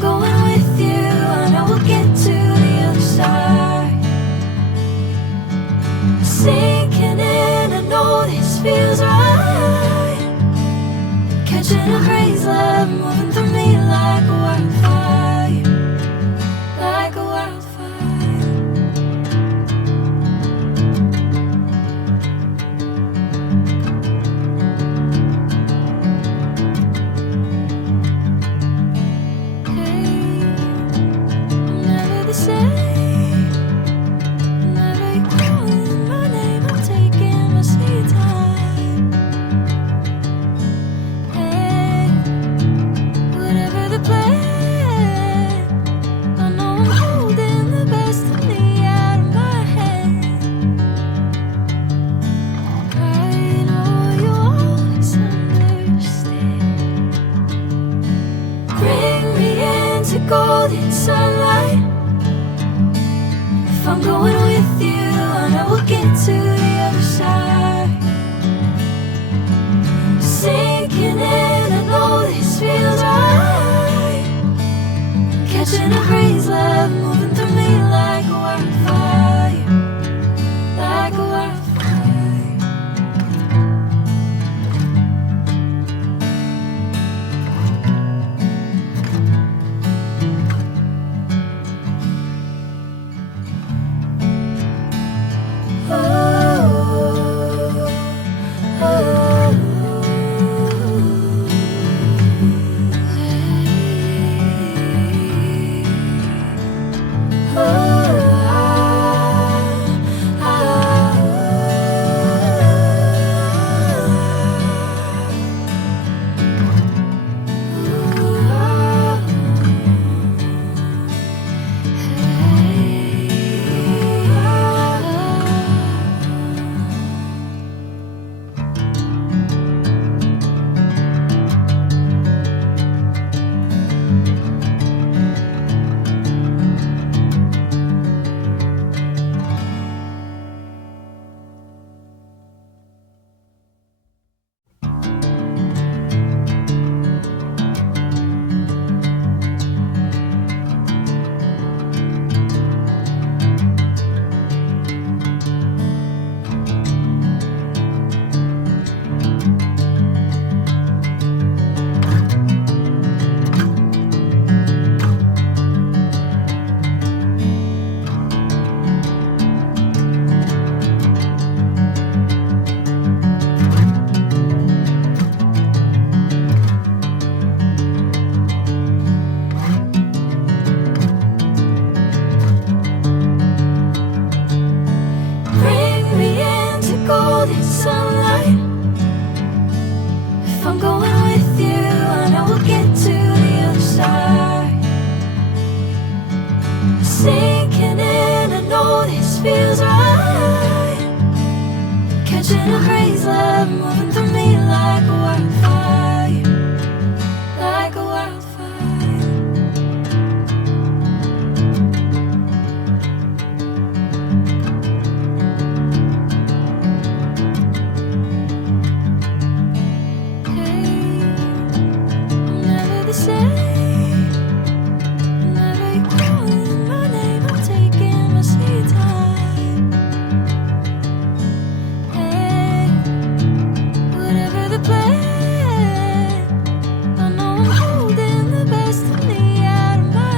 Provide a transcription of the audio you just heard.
I'm going with you, I know we'll get to the other side. Sinking in, I know this feels right. Catching a breeze, love moving through me like a wildfire, like a wildfire. Golden sunlight. If I'm going with you, I know we'll get to the other side. Sinking in, I know this feels right. Catching a breeze, love moving through me like a wildfire, like a wildfire. Sinking in, I know this feels right. Catching a breeze, love moving through me like a wildfire.